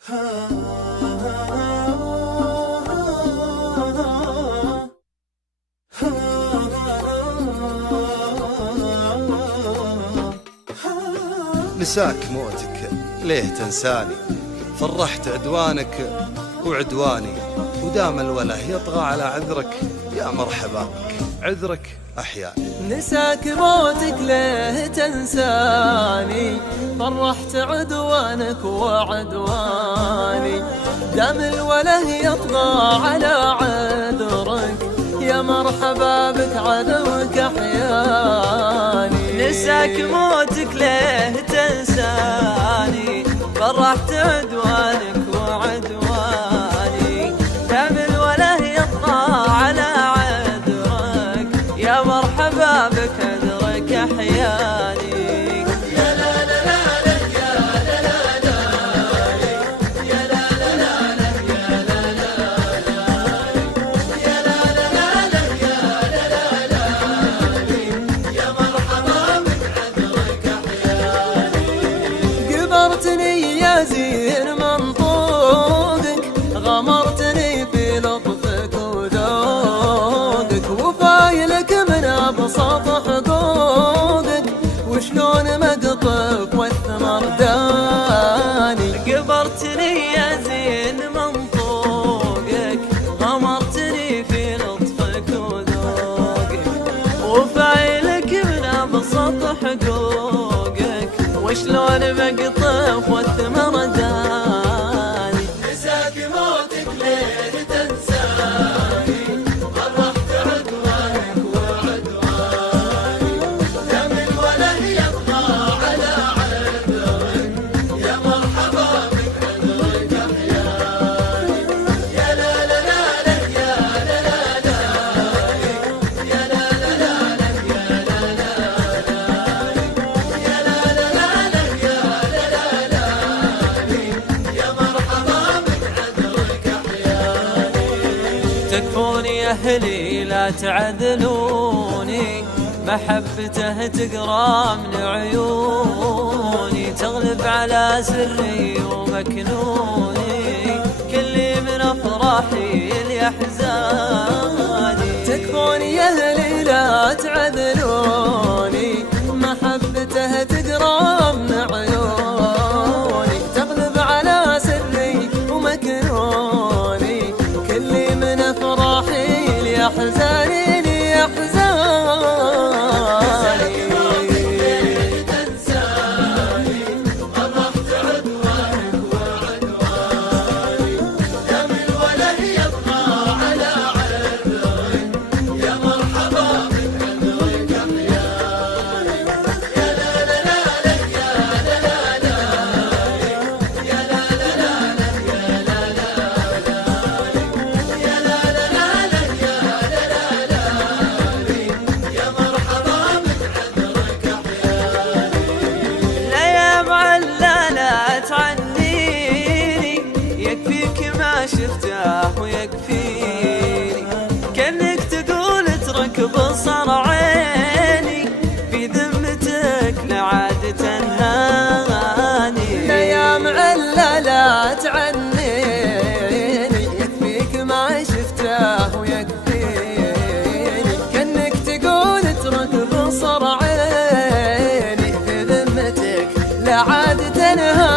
نساك موتك ليه تنساني، فرحت عدوانك وعدواني، ودام الوله يطغى على عذرك يا مرحبا بك عذرك أحياني. نساك موتك ليه تنساني، فرحت عدوانك وعدواني، دام الوله يطغى على عذرك يا مرحبا بك عذرك أحياني. نساك موتك ليه تنساني، فرحت عدوانك وعدواني، دام الوله يطغى على عذرك يا مرحبا بك عذرك أحياني. زين منطوقك، غمرتني في لطفك وذوقك، وفايلك من أبسط حقوقك، وشلون مقطف والثمر داني. قبرتني يا زين منطوقك، غمرتني في لطفك وذوقك، وفايلك من أبسط حقوقك، وشلون مقطف والثمر داني. نساك موتك ليه تنساني، فرحت عدوانك وعدواني، دام الوله يطغى على عذرك يا مرحبا بك عذرك أحياني. يا لا لا لا لك يا لا لا لا يا لا لا لا لك يا لا لا لا يا لا لا لا لك يا لا لا لا يا مرحبا بك عذرك أحياني. تكفوني أهلي لا تعذلوني، محبته تقرا من عيوني، تغلب على سري ومكنوني، كلي من أفراحي لأحزاني. تكفوني يا أهلي لا تعذلوني، محبته تقرا من عيوني، تغلب على سري ومكنوني، كلي من أفراحي لأحزاني لأحزاني. شفته ويكفيني، كأنك تقول اترك بصر عيني، في ذمتك لعاد تنهاني. يا معلة لا تعنيني، يكفيك ما شفته ويكفيني، كأنك تقول اترك بصر عيني، في ذمتك لعاد تنهاني.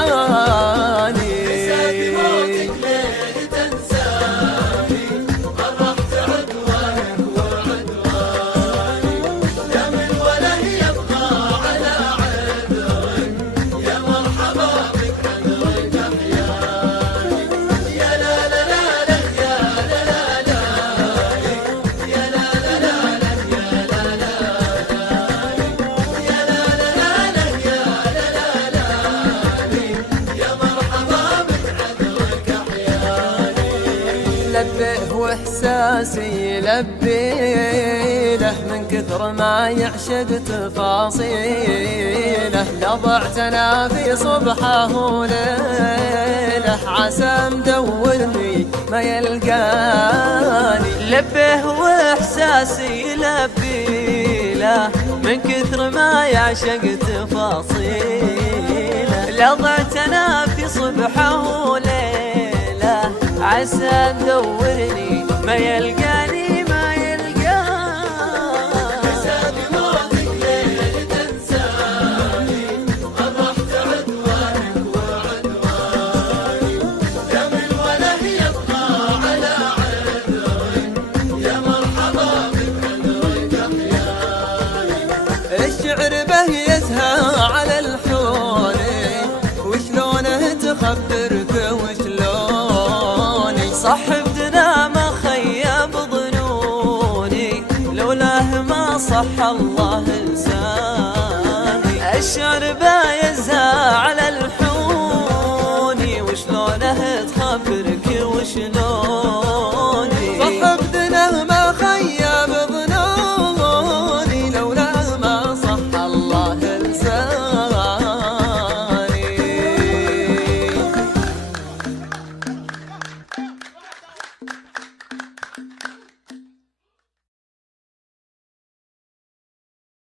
لبيه واحساسي لبي له، من كثر ما يعشق تفاصيله، لضعت انا في صبحه وليله، عسى مدورني ما يلقاني. لبيه واحساسي لبي له، من كثر ما يعشق تفاصيله، لضعت انا في صبحه وليله، اخبرك وشلوني صحبتنا ما خيب ظنوني لولاه ما صح الله لساني الشعر بايزها